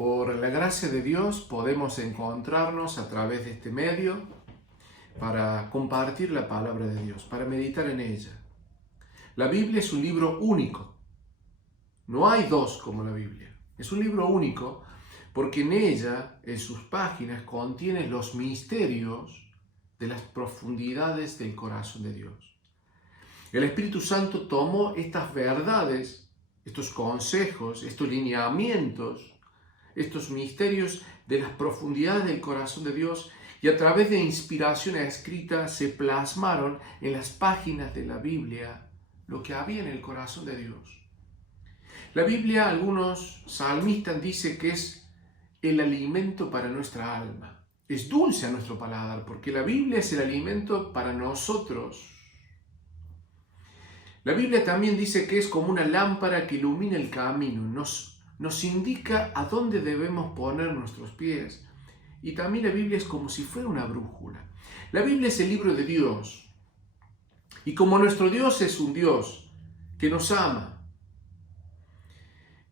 Por la gracia de Dios podemos encontrarnos a través de este medio para compartir la palabra de Dios, para meditar en ella. La Biblia es un libro único. No hay dos como la Biblia. Es un libro único porque en ella, en sus páginas, contiene los misterios de las profundidades del corazón de Dios. El Espíritu Santo tomó estas verdades, estos consejos, estos lineamientos, estos misterios de las profundidades del corazón de Dios y a través de inspiración escrita se plasmaron en las páginas de la Biblia lo que había en el corazón de Dios. La Biblia, algunos salmistas dicen que es el alimento para nuestra alma. Es dulce a nuestro paladar porque la Biblia es el alimento para nosotros. La Biblia también dice que es como una lámpara que ilumina el camino, nos indica a dónde debemos poner nuestros pies. Y también la Biblia es como si fuera una brújula. La Biblia es el libro de Dios. Y como nuestro Dios es un Dios que nos ama,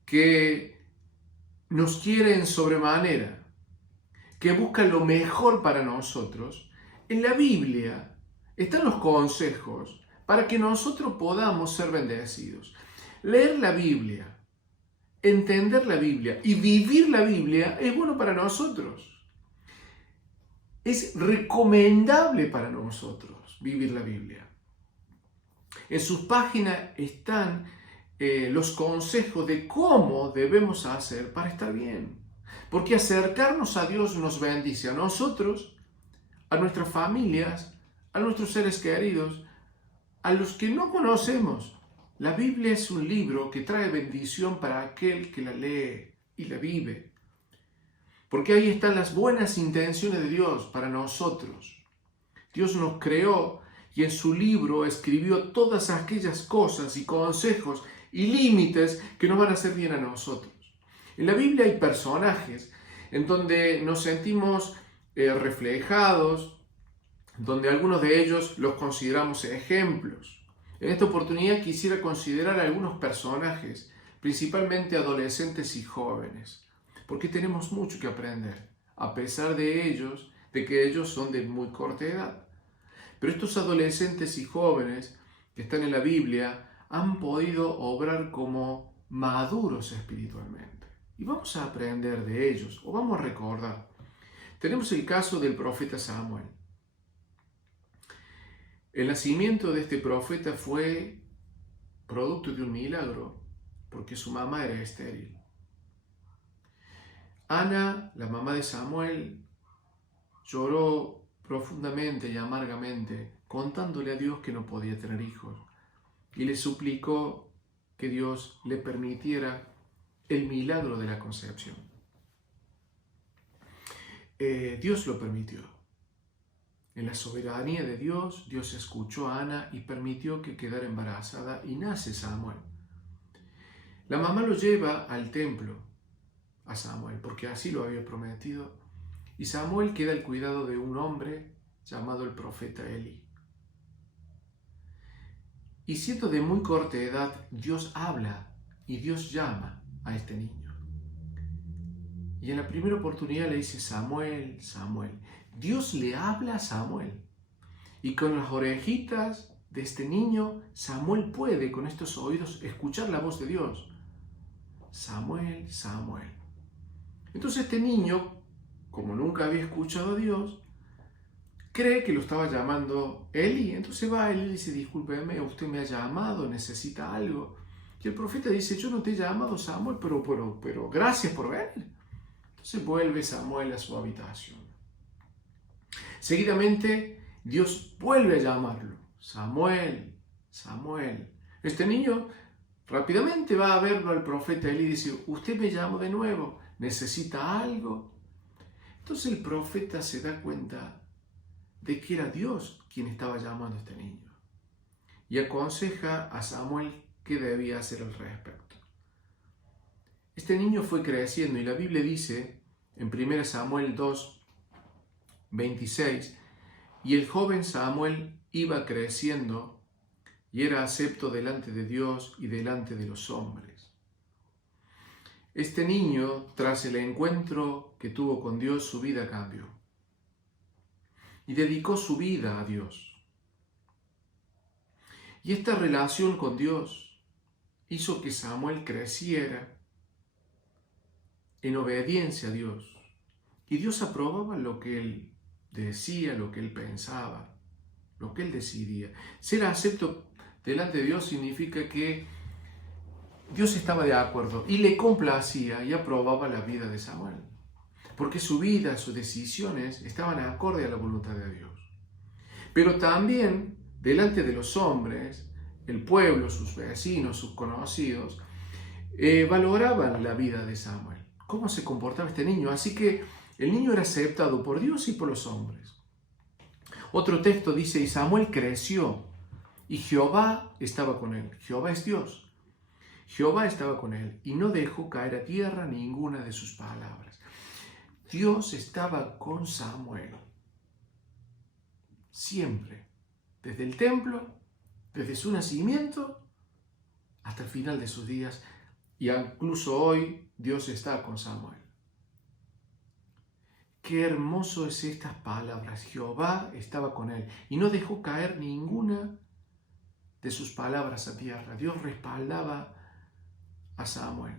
que nos quiere en sobremanera, que busca lo mejor para nosotros, en la Biblia están los consejos para que nosotros podamos ser bendecidos. Leer la Biblia, entender la Biblia y vivir la Biblia es bueno para nosotros. Es recomendable para nosotros vivir la Biblia. En sus páginas están los consejos de cómo debemos hacer para estar bien. Porque acercarnos a Dios nos bendice a nosotros, a nuestras familias, a nuestros seres queridos, a los que no conocemos. La Biblia es un libro que trae bendición para aquel que la lee y la vive. Porque ahí están las buenas intenciones de Dios para nosotros. Dios nos creó y en su libro escribió todas aquellas cosas y consejos y límites que nos van a hacer bien a nosotros. En la Biblia hay personajes en donde nos sentimos reflejados, donde algunos de ellos los consideramos ejemplos. En esta oportunidad quisiera considerar algunos personajes, principalmente adolescentes y jóvenes, porque tenemos mucho que aprender, a pesar de que ellos son de muy corta edad. Pero estos adolescentes y jóvenes que están en la Biblia han podido obrar como maduros espiritualmente. Y vamos a aprender de ellos, o vamos a recordar. Tenemos el caso del profeta Samuel. El nacimiento de este profeta fue producto de un milagro, porque su mamá era estéril. Ana, la mamá de Samuel, lloró profundamente y amargamente, contándole a Dios que no podía tener hijos, y le suplicó que Dios le permitiera el milagro de la concepción. Dios lo permitió. En la soberanía de Dios, Dios escuchó a Ana y permitió que quedara embarazada y nace Samuel. La mamá lo lleva al templo, a Samuel, porque así lo había prometido, y Samuel queda al cuidado de un hombre llamado el profeta Eli. Y siendo de muy corta edad, Dios habla y Dios llama a este niño. Y en la primera oportunidad le dice: Samuel, Samuel. Dios le habla a Samuel. Y con las orejitas de este niño, Samuel puede, con estos oídos, escuchar la voz de Dios. Samuel, Samuel. Entonces este niño, como nunca había escuchado a Dios, cree que lo estaba llamando Eli. Entonces va a él y dice: discúlpeme, usted me ha llamado, necesita algo. Y el profeta dice: yo no te he llamado, Samuel, pero gracias por venir. Entonces vuelve Samuel a su habitación. Seguidamente Dios vuelve a llamarlo: Samuel, Samuel. Este niño rápidamente va a verlo al profeta Eli y dice: usted me llamó de nuevo, ¿necesita algo? Entonces el profeta se da cuenta de que era Dios quien estaba llamando a este niño y aconseja a Samuel qué debía hacer al respecto. Este niño fue creciendo y la Biblia dice en 1 Samuel 2, 26, y el joven Samuel iba creciendo y era acepto delante de Dios y delante de los hombres. este niño, tras el encuentro que tuvo con Dios, su vida cambió. Y dedicó su vida a Dios. Y esta relación con Dios hizo que Samuel creciera en obediencia a Dios. Y Dios aprobaba lo que él decía, lo que él pensaba, lo que él decidía. Ser acepto delante de Dios significa que Dios estaba de acuerdo y le complacía y aprobaba la vida de Samuel. Porque su vida, sus decisiones estaban acorde a la voluntad de Dios. Pero también delante de los hombres, el pueblo, sus vecinos, sus conocidos, valoraban la vida de Samuel. Cómo se comportaba este niño. Así que el niño era aceptado por Dios y por los hombres. Otro texto dice, y Samuel creció, y Jehová estaba con él. Jehová es Dios. Jehová estaba con él, y no dejó caer a tierra ninguna de sus palabras. Dios estaba con Samuel. Siempre. Desde el templo, desde su nacimiento, hasta el final de sus días. Y incluso hoy, Dios está con Samuel. Qué hermoso es estas palabras. Jehová estaba con él y no dejó caer ninguna de sus palabras a tierra. Dios respaldaba a Samuel.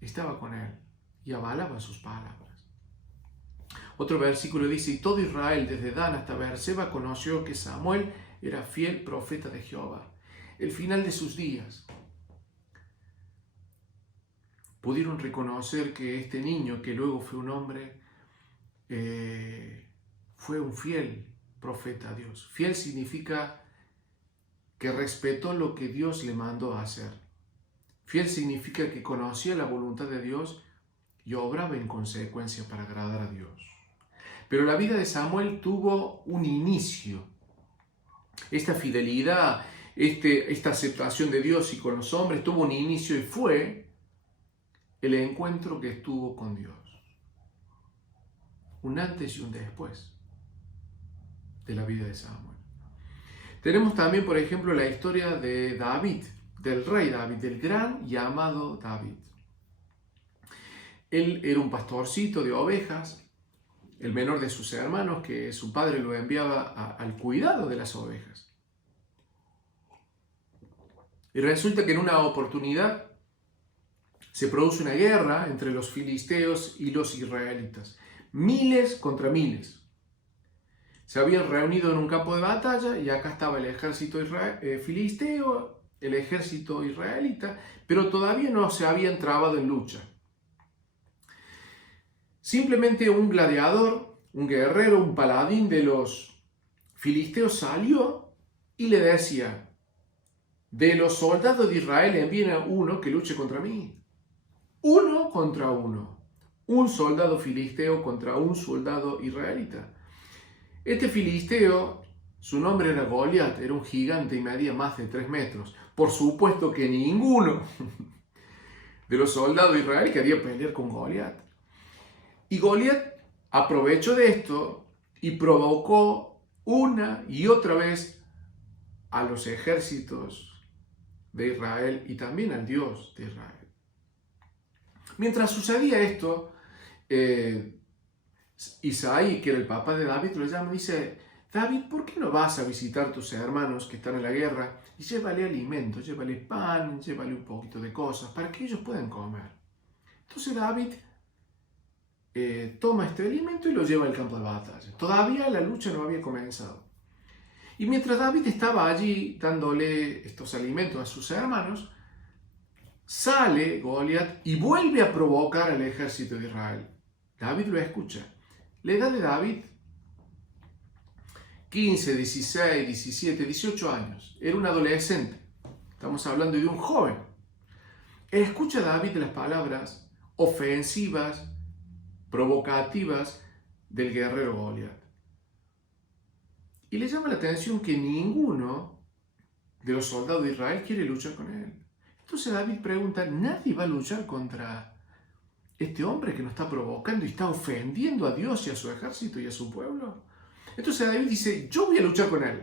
Estaba con él y avalaba sus palabras. Otro versículo dice, y todo Israel, desde Dan hasta Beerseba, conoció que Samuel era fiel profeta de Jehová. El final de sus días pudieron reconocer que este niño, que luego fue un hombre, fue un fiel profeta a Dios. Fiel significa que respetó lo que Dios le mandó a hacer. Fiel significa que conocía la voluntad de Dios y obraba en consecuencia para agradar a Dios. Pero la vida de Samuel tuvo un inicio. Esta fidelidad, esta aceptación de Dios y con los hombres tuvo un inicio y fue el encuentro que tuvo con Dios. Un antes y un después de la vida de Samuel. Tenemos también, por ejemplo, la historia de David, del rey David, del gran y amado David. Él era un pastorcito de ovejas, el menor de sus hermanos, que su padre lo enviaba al cuidado de las ovejas. Y resulta que en una oportunidad se produce una guerra entre los filisteos y los israelitas. Miles contra miles. Se habían reunido en un campo de batalla y acá estaba el ejército filisteo, el ejército israelita, pero todavía no se habían trabado en lucha. Simplemente un gladiador, un guerrero, un paladín de los filisteos salió y le decía, de los soldados de Israel envíen a uno que luche contra mí. Uno contra uno. Un soldado filisteo contra un soldado israelita. Este filisteo, su nombre era Goliat, era un gigante y medía más de 3 metros. Por supuesto que ninguno de los soldados israelíes quería pelear con Goliat. Y Goliat aprovechó de esto y provocó una y otra vez a los ejércitos de Israel y también al Dios de Israel. Mientras sucedía esto, Isaí, que era el papá de David, lo llama y dice, David, ¿por qué no vas a visitar a tus hermanos que están en la guerra? Y llévale alimento, llévale pan, llévale un poquito de cosas para que ellos puedan comer. Entonces David toma este alimento y lo lleva al campo de batalla. Todavía la lucha no había comenzado. Y mientras David estaba allí dándole estos alimentos a sus hermanos, sale Goliat y vuelve a provocar al ejército de Israel. David lo escucha. La edad de David, 15, 16, 17, 18 años. Era un adolescente. Estamos hablando de un joven. Escucha a David las palabras ofensivas, provocativas del guerrero Goliat. Y le llama la atención que ninguno de los soldados de Israel quiere luchar con él. Entonces David pregunta, ¿nadie va a luchar contra este hombre que nos está provocando y está ofendiendo a Dios y a su ejército y a su pueblo? Entonces David dice, yo voy a luchar con él.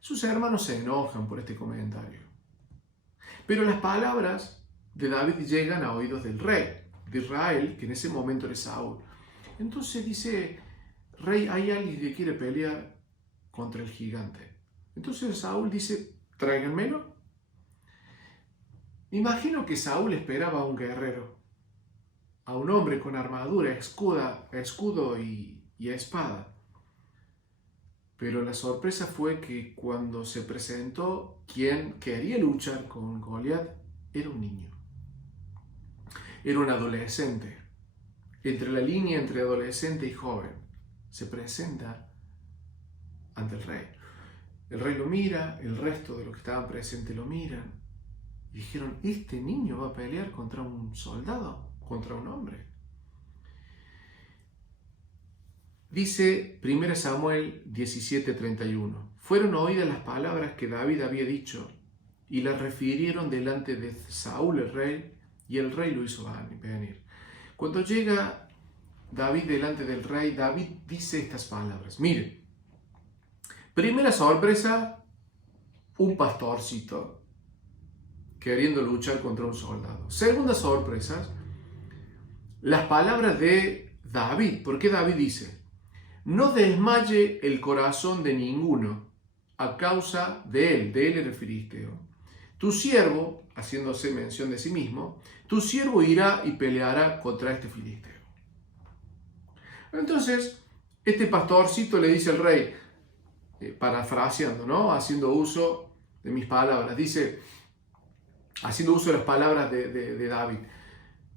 Sus hermanos se enojan por este comentario. Pero las palabras de David llegan a oídos del rey de Israel, que en ese momento era Saúl. Entonces dice, rey, hay alguien que quiere pelear contra el gigante. Entonces Saúl dice, tráiganmelo. Imagino que Saúl esperaba a un guerrero, a un hombre con armadura, escudo y espada. Pero la sorpresa fue que cuando se presentó quien quería luchar con Goliat, era un niño. Era un adolescente. Entre la línea entre adolescente y joven, se presenta ante el rey. El rey lo mira, el resto de los que estaban presentes lo miran. Y dijeron, ¿este niño va a pelear contra un soldado? ¿Contra un hombre? Dice 1 Samuel 17:31. Fueron oídas las palabras que David había dicho y las refirieron delante de Saúl el rey, y el rey lo hizo venir. Cuando llega David delante del rey, David dice estas palabras. Mire, primera sorpresa, un pastorcito queriendo luchar contra un soldado. Segunda sorpresa, las palabras de David. ¿Por qué David dice? No desmaye el corazón de ninguno a causa de él era el filisteo. Tu siervo, haciéndose mención de sí mismo, tu siervo irá y peleará contra este filisteo. Entonces, este pastorcito le dice al rey, parafraseando, ¿no? Haciendo uso de mis palabras, dice, haciendo uso de las palabras de David,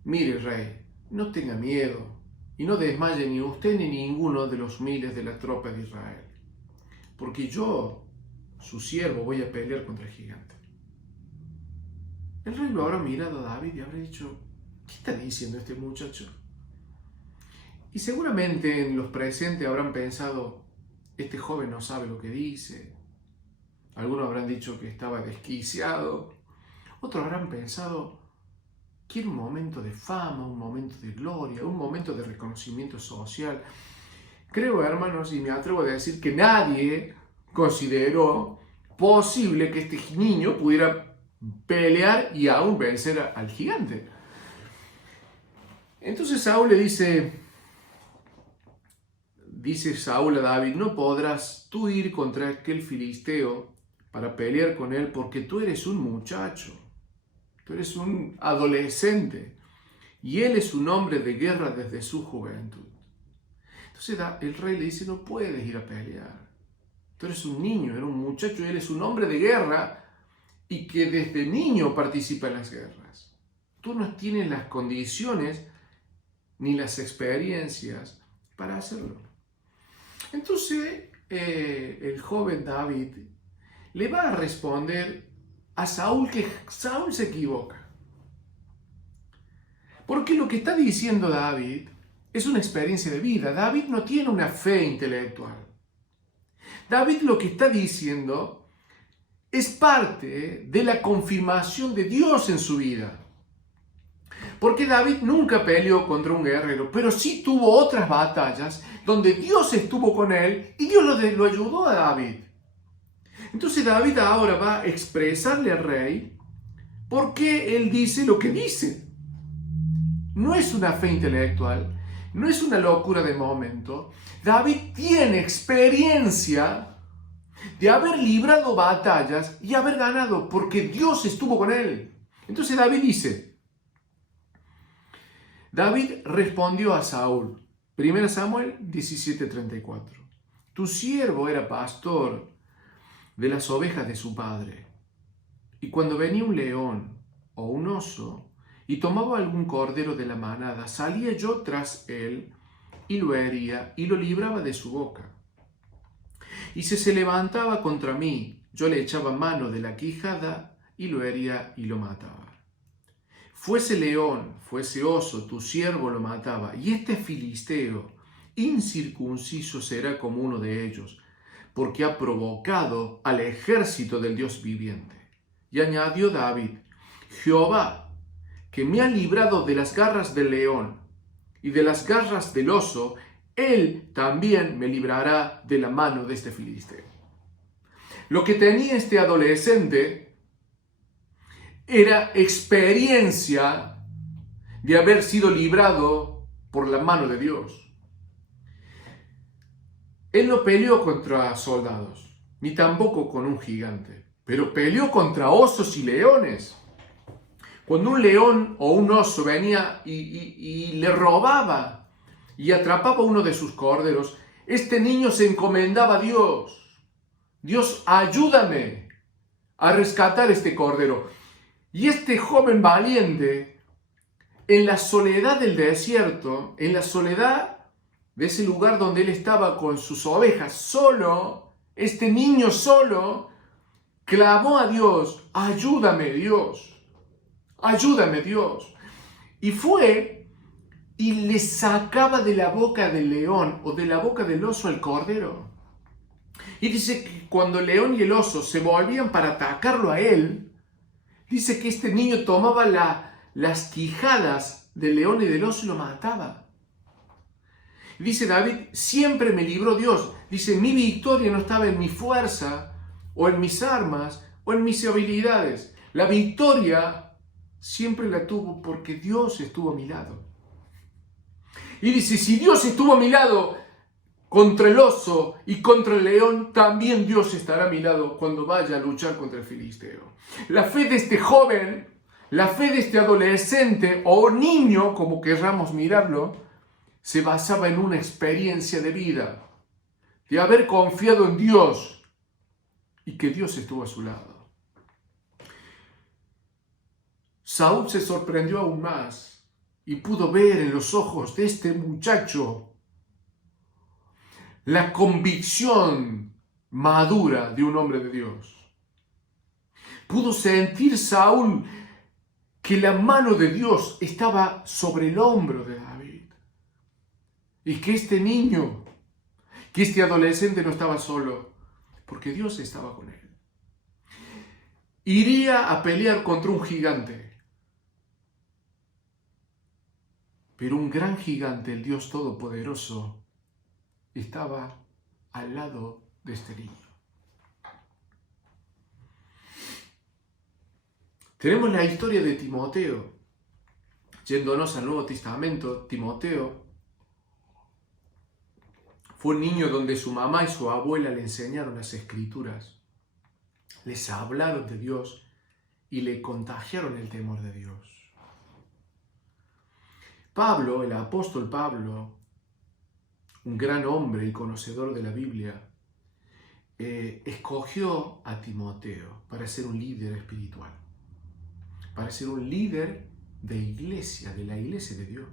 mire rey, no tenga miedo, y no desmaye ni usted ni ninguno de los miles de la tropa de Israel, porque yo, su siervo, voy a pelear contra el gigante. El rey lo habrá mirado a David y habrá dicho, ¿qué está diciendo este muchacho? Y seguramente en los presentes habrán pensado, este joven no sabe lo que dice. Algunos habrán dicho que estaba desquiciado. Otros habrán pensado, quiere un momento de fama, un momento de gloria, un momento de reconocimiento social. Creo, hermanos, y me atrevo a decir que nadie consideró posible que este niño pudiera pelear y aún vencer al gigante. Entonces Saúl le dice Saúl a David, no podrás tú ir contra aquel filisteo para pelear con él porque tú eres un muchacho. Tú eres un adolescente y él es un hombre de guerra desde su juventud. Entonces el rey le dice, no puedes ir a pelear. Tú eres un niño, eres un muchacho y él es un hombre de guerra y que desde niño participa en las guerras. Tú no tienes las condiciones ni las experiencias para hacerlo. Entonces el joven David le va a responder a Saúl que Saúl se equivoca. Porque lo que está diciendo David es una experiencia de vida. David no tiene una fe intelectual. David lo que está diciendo es parte de la confirmación de Dios en su vida. Porque David nunca peleó contra un guerrero, pero sí tuvo otras batallas donde Dios estuvo con él y Dios lo ayudó a David. Entonces David ahora va a expresarle al rey por qué él dice lo que dice. No es una fe intelectual, no es una locura de momento. David tiene experiencia de haber librado batallas y haber ganado porque Dios estuvo con él. Entonces David respondió a Saúl, 1 Samuel 17:34, tu siervo era pastor de las ovejas de su padre, y cuando venía un león o un oso y tomaba algún cordero de la manada, salía yo tras él y lo hería y lo libraba de su boca. Y si se levantaba contra mí, yo le echaba mano de la quijada y lo hería y lo mataba. Fuese león, fuese oso, tu siervo lo mataba, y este filisteo incircunciso será como uno de ellos, porque ha provocado al ejército del Dios viviente. Y añadió David, Jehová, que me ha librado de las garras del león y de las garras del oso, él también me librará de la mano de este filisteo. Lo que tenía este adolescente era experiencia de haber sido librado por la mano de Dios. Él no peleó contra soldados, ni tampoco con un gigante, pero peleó contra osos y leones. Cuando un león o un oso venía y le robaba y atrapaba uno de sus corderos, este niño se encomendaba a Dios. Dios, ayúdame a rescatar este cordero. Y este joven valiente, en la soledad del desierto, en la soledad de ese lugar donde él estaba con sus ovejas, solo, este niño solo, clamó a Dios, ayúdame Dios. Ayúdame Dios. Y fue y le sacaba de la boca del león o de la boca del oso al cordero. Y dice que cuando el león y el oso se volvían para atacarlo a él, dice que este niño tomaba las quijadas del león y del oso y lo mataba. Dice David, siempre me libró Dios. Dice, mi victoria no estaba en mi fuerza o en mis armas o en mis habilidades. La victoria siempre la tuvo porque Dios estuvo a mi lado. Y dice, si Dios estuvo a mi lado contra el oso y contra el león, también Dios estará a mi lado cuando vaya a luchar contra el filisteo. La fe de este joven, la fe de este adolescente o niño, como querramos mirarlo, se basaba en una experiencia de vida, de haber confiado en Dios y que Dios estuvo a su lado. Saúl se sorprendió aún más y pudo ver en los ojos de este muchacho la convicción madura de un hombre de Dios. Pudo sentir Saúl que la mano de Dios estaba sobre el hombro de David y que este niño, que este adolescente no estaba solo, porque Dios estaba con él. Iría a pelear contra un gigante. Pero un gran gigante, el Dios Todopoderoso, estaba al lado de este niño. Tenemos la historia de Timoteo. Yéndonos al Nuevo Testamento, Timoteo fue un niño donde su mamá y su abuela le enseñaron las Escrituras, les hablaron de Dios y le contagiaron el temor de Dios. Pablo, el apóstol Pablo, un gran hombre y conocedor de la Biblia, escogió a Timoteo para ser un líder espiritual, para ser un líder de iglesia, de la iglesia de Dios.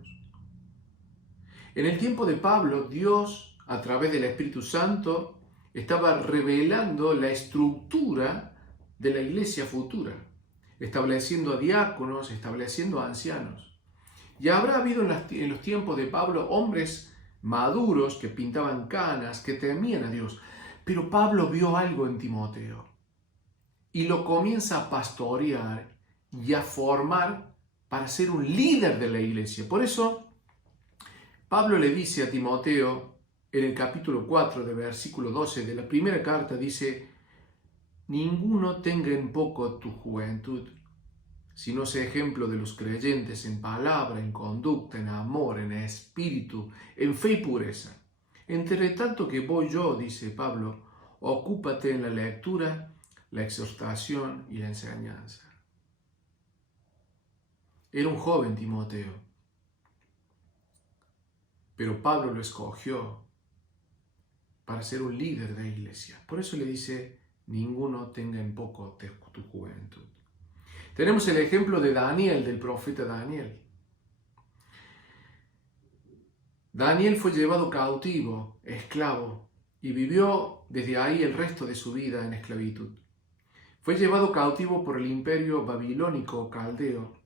En el tiempo de Pablo, Dios, a través del Espíritu Santo, estaba revelando la estructura de la iglesia futura, estableciendo a diáconos, estableciendo a ancianos. Y habrá habido en los tiempos de Pablo hombres maduros que pintaban canas, que temían a Dios. Pero Pablo vio algo en Timoteo y lo comienza a pastorear y a formar para ser un líder de la iglesia. Por eso, Pablo le dice a Timoteo, en el capítulo 4, de versículo 12 de la primera carta, dice, ninguno tenga en poco tu juventud, sino sea ejemplo de los creyentes en palabra, en conducta, en amor, en espíritu, en fe y pureza. Entre tanto que voy yo, dice Pablo, ocúpate en la lectura, la exhortación y la enseñanza. Era un joven Timoteo, pero Pablo lo escogió para ser un líder de la iglesia. Por eso le dice, ninguno tenga en poco tu juventud. Tenemos el ejemplo de Daniel, del profeta Daniel. Daniel fue llevado cautivo, esclavo, y vivió desde ahí el resto de su vida en esclavitud. Fue llevado cautivo por el imperio babilónico caldeo,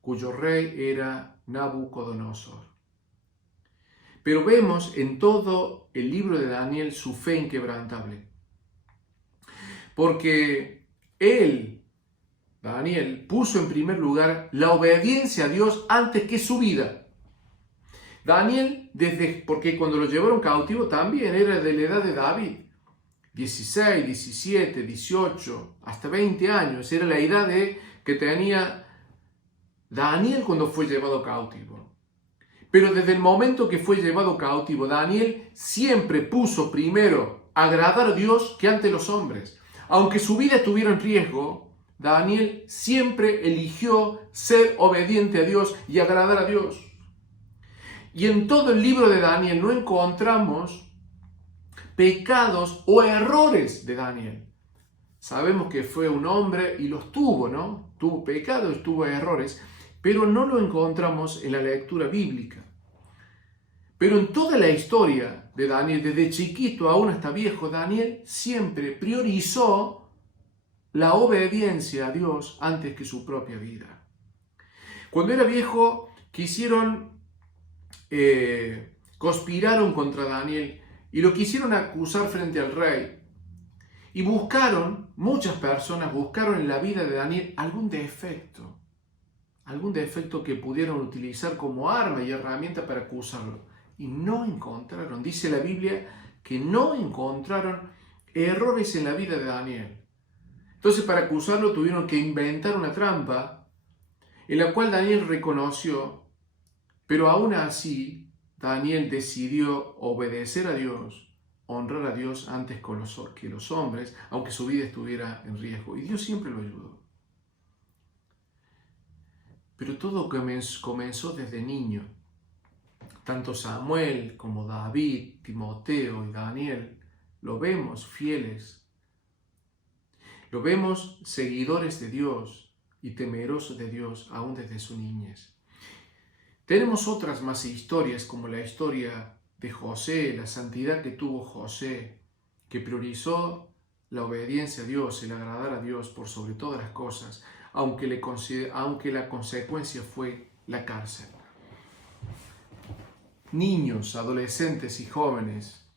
cuyo rey era Nabucodonosor. Pero vemos en todo el libro de Daniel su fe inquebrantable. Porque Daniel, puso en primer lugar la obediencia a Dios antes que su vida. Daniel, porque cuando lo llevaron cautivo también era de la edad de David. 16, 17, 18, hasta 20 años. Era la edad de que tenía Daniel cuando fue llevado cautivo. Pero desde el momento que fue llevado cautivo, Daniel siempre puso primero agradar a Dios que ante los hombres. Aunque su vida estuviera en riesgo, Daniel siempre eligió ser obediente a Dios y agradar a Dios. Y en todo el libro de Daniel no encontramos pecados o errores de Daniel. Sabemos que fue un hombre y los tuvo, ¿no? Tuvo pecados, tuvo errores, pero no lo encontramos en la lectura bíblica. Pero en toda la historia de Daniel, desde chiquito aún hasta viejo, Daniel siempre priorizó la obediencia a Dios antes que su propia vida. Cuando era viejo, conspiraron contra Daniel y lo quisieron acusar frente al rey. Y muchas personas buscaron en la vida de Daniel algún defecto que pudieran utilizar como arma y herramienta para acusarlo. Y no encontraron, dice la Biblia, que no encontraron errores en la vida de Daniel. Entonces, para acusarlo tuvieron que inventar una trampa en la cual Daniel reconoció, pero aún así Daniel decidió obedecer a Dios, honrar a Dios antes que los hombres, aunque su vida estuviera en riesgo. Y Dios siempre lo ayudó. Pero todo comenzó desde niño. Tanto Samuel como David, Timoteo y Daniel, lo vemos fieles. Lo vemos seguidores de Dios y temerosos de Dios aún desde su niñez. Tenemos otras más historias, como la historia de José, la santidad que tuvo José, que priorizó la obediencia a Dios, el agradar a Dios por sobre todas las cosas, aunque la consecuencia fue la cárcel. Niños, adolescentes y jóvenes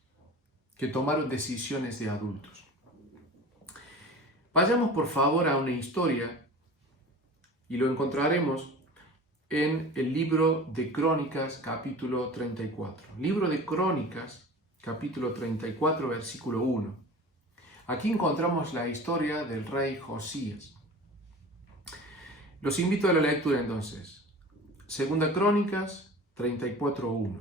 que tomaron decisiones de adultos. Vayamos por favor a una historia y lo encontraremos en el libro de Crónicas, capítulo 34. Libro de Crónicas, capítulo 34, versículo 1. Aquí encontramos la historia del rey Josías. Los invito a la lectura entonces. Segunda Crónicas 34:1.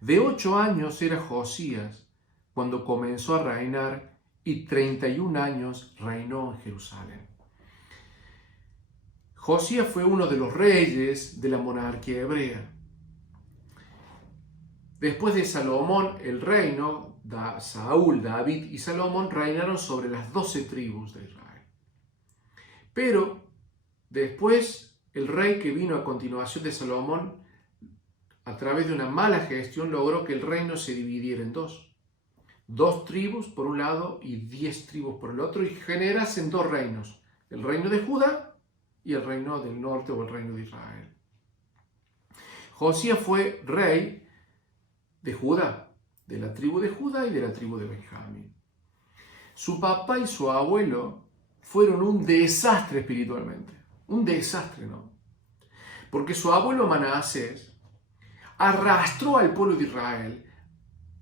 De 8 años era Josías cuando comenzó a reinar y 31 años reinó en Jerusalén. Josías fue uno de los reyes de la monarquía hebrea. Después de Salomón, el reino, Saúl, David y Salomón reinaron sobre las 12 tribus de Israel. Pero después, el rey que vino a continuación de Salomón, a través de una mala gestión, logró que el reino se dividiera en dos. 2 tribus por un lado y 10 tribus por el otro, y generasen 2 reinos. El reino de Judá y el reino del norte o el reino de Israel. Josías fue rey de Judá, de la tribu de Judá y de la tribu de Benjamín. Su papá y su abuelo fueron un desastre espiritualmente. Un desastre, ¿no? Porque su abuelo Manasés arrastró al pueblo de Israel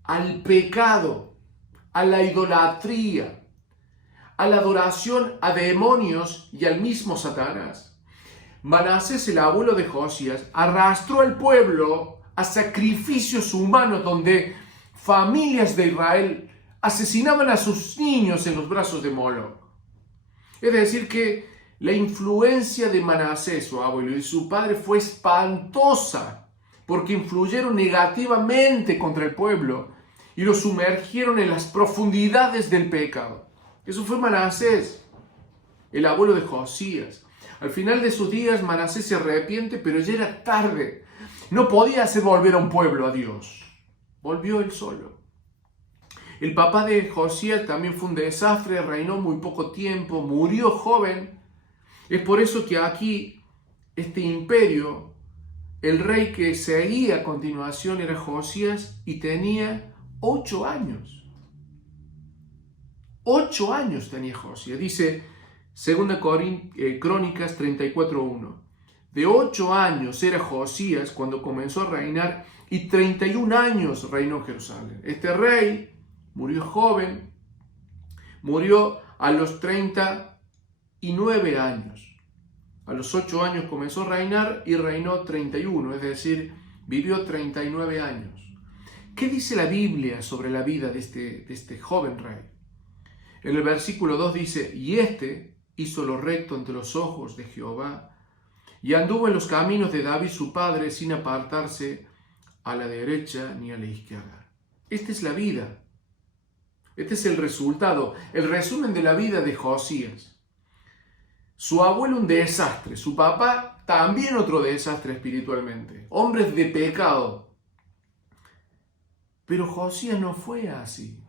al pecado, a la idolatría, a la adoración a demonios y al mismo Satanás. Manasés, el abuelo de Josías, arrastró al pueblo a sacrificios humanos donde familias de Israel asesinaban a sus niños en los brazos de Moloc. Es decir, que la influencia de Manasés, su abuelo, y su padre fue espantosa porque influyeron negativamente contra el pueblo y lo sumergieron en las profundidades del pecado. Eso fue Manasés, el abuelo de Josías. Al final de sus días, Manasés se arrepiente, pero ya era tarde. No podía hacer volver a un pueblo a Dios. Volvió él solo. El papá de Josías también fue un desastre, reinó muy poco tiempo, murió joven. Es por eso que aquí este imperio, el rey que seguía a continuación era Josías y tenía 8 años. 8 años tenía Josías. Dice 2 Crónicas 34:1. De 8 años era Josías cuando comenzó a reinar y 31 años reinó en Jerusalén. Este rey murió joven, murió a los 39 años. A los 8 años comenzó a reinar y reinó 31, es decir, vivió 39 años. ¿Qué dice la Biblia sobre la vida de este joven rey? En el versículo 2 dice, y este hizo lo recto ante los ojos de Jehová, y anduvo en los caminos de David su padre, sin apartarse a la derecha ni a la izquierda. Esta es la vida. Este es el resultado, el resumen de la vida de Josías. Su abuelo un desastre, su papá también otro desastre espiritualmente. Hombres de pecado. Pero Josías no fue así.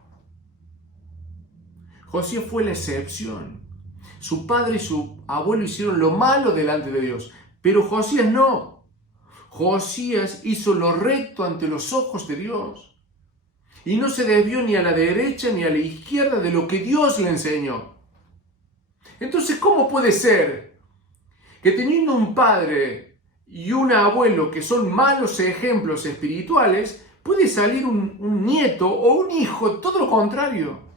Josías fue la excepción. Su padre y su abuelo hicieron lo malo delante de Dios, pero Josías no. Josías hizo lo recto ante los ojos de Dios y no se desvió ni a la derecha ni a la izquierda de lo que Dios le enseñó. Entonces, ¿cómo puede ser que teniendo un padre y un abuelo que son malos ejemplos espirituales, puede salir un nieto o un hijo todo lo contrario?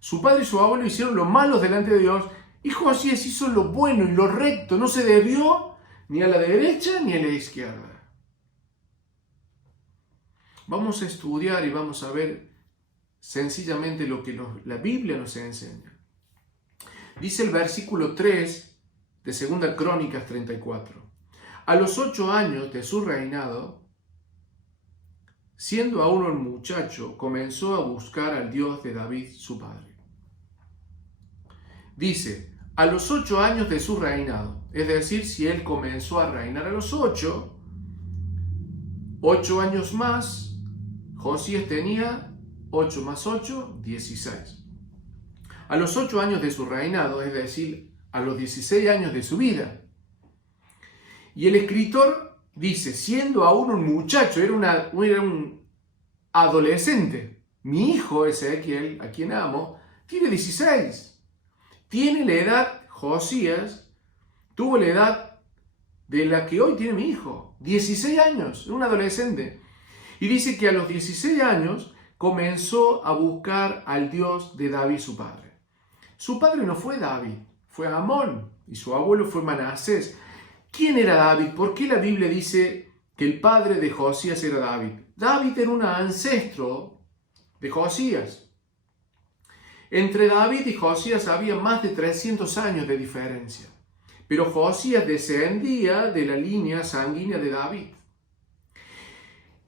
Su padre y su abuelo hicieron lo malo delante de Dios y Josías hizo lo bueno y lo recto, no se desvió ni a la derecha ni a la izquierda. Vamos a estudiar y vamos a ver sencillamente lo que la Biblia nos enseña. Dice el versículo 3 de 2 Crónicas 34. A los 8 años de su reinado, siendo aún un muchacho, comenzó a buscar al Dios de David su padre. Dice, a los 8 años de su reinado, es decir, si él comenzó a reinar a los 8 años más, Josías tenía 8 más 8, 16. A los 8 años de su reinado, es decir, a los 16 años de su vida. Y el escritor dice, siendo aún un muchacho, era un adolescente. Mi hijo Ezequiel, a quien amo, tiene 16. Tiene la edad, Josías tuvo la edad de la que hoy tiene mi hijo. 16 años, un adolescente. Y dice que a los 16 años comenzó a buscar al Dios de David su padre. Su padre no fue David, fue Amón, y su abuelo fue Manasés. ¿Quién era David? ¿Por qué la Biblia dice que el padre de Josías era David? David era un ancestro de Josías. Entre David y Josías había más de 300 años de diferencia. Pero Josías descendía de la línea sanguínea de David.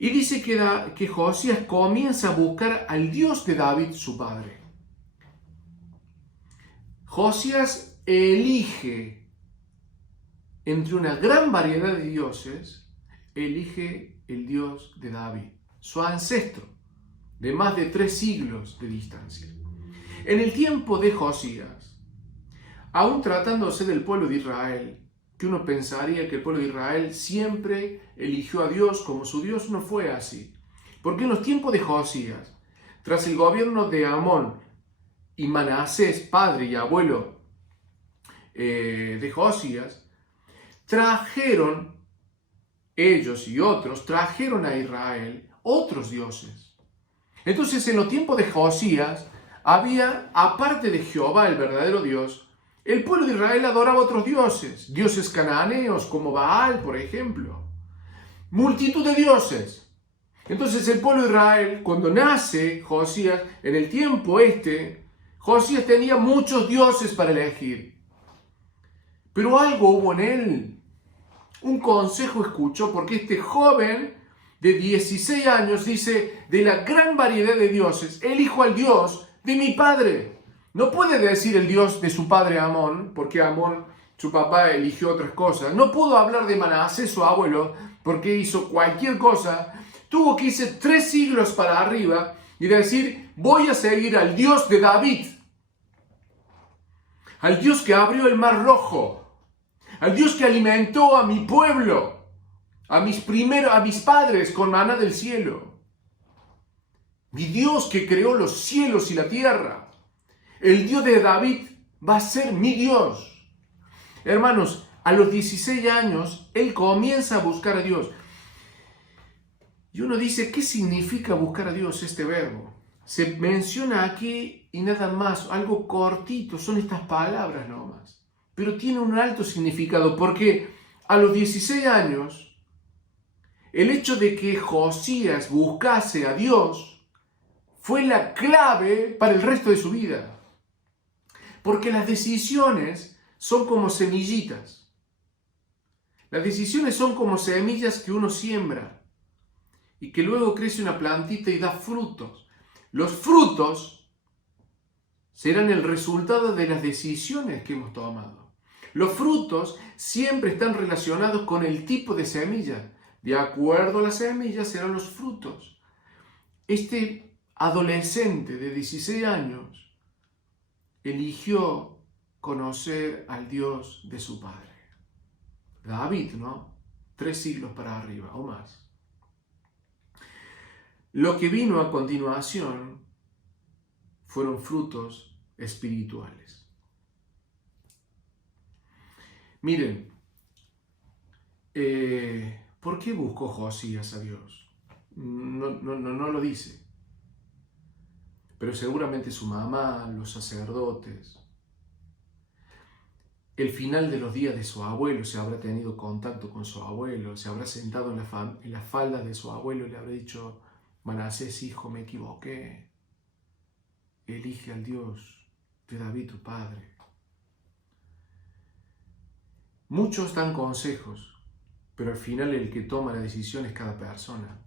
Y dice que Josías comienza a buscar al Dios de David, su padre. Josías elige entre una gran variedad de dioses, elige el Dios de David, su ancestro, de más de 3 siglos de distancia. En el tiempo de Josías, aún tratándose del pueblo de Israel, que uno pensaría que el pueblo de Israel siempre eligió a Dios como su Dios, no fue así. Porque en los tiempos de Josías, tras el gobierno de Amón y Manasés, padre y abuelo de Josías, ellos y otros trajeron a Israel otros dioses. Entonces, en los tiempos de Josías, había, aparte de Jehová, el verdadero Dios, el pueblo de Israel adoraba otros dioses, dioses cananeos como Baal, por ejemplo. Multitud de dioses. Entonces el pueblo de Israel, cuando nace Josías, en el tiempo Josías tenía muchos dioses para elegir. Pero algo hubo en él. Un consejo escuchó, porque este joven de 16 años dice, de la gran variedad de dioses, elijo al Dios de mi padre. No puede decir el Dios de su padre Amón, porque Amón, su papá, eligió otras cosas. No pudo hablar de Manasés, su abuelo, porque hizo cualquier cosa. Tuvo que irse 3 siglos para arriba y decir, voy a seguir al Dios de David. Al Dios que abrió el mar rojo. Al Dios que alimentó a mi pueblo. A mis padres con maná del cielo. Mi Dios que creó los cielos y la tierra. El Dios de David va a ser mi Dios. Hermanos, a los 16 años, él comienza a buscar a Dios. Y uno dice, ¿qué significa buscar a Dios este verbo? Se menciona aquí y nada más, algo cortito, son estas palabras nomás. pero tiene un alto significado porque a los 16 años, el hecho de que Josías buscase a Dios fue la clave para el resto de su vida. Porque las decisiones son como semillitas. Las decisiones son como semillas que uno siembra y que luego crece una plantita y da frutos. Los frutos serán el resultado de las decisiones que hemos tomado. Los frutos siempre están relacionados con el tipo de semilla. De acuerdo a las semillas serán los frutos. Este adolescente de 16 años eligió conocer al Dios de su padre. David, ¿no? 3 siglos para arriba o más. Lo que vino a continuación fueron frutos espirituales. Miren, ¿por qué buscó Josías a Dios? No lo dice. Pero seguramente su mamá, los sacerdotes, el final de los días de su abuelo, se habrá tenido contacto con su abuelo, se habrá sentado en la falda de su abuelo y le habrá dicho: Manasés, hijo, me equivoqué. Elige al Dios de David, tu padre. Muchos dan consejos, pero al final el que toma la decisión es cada persona.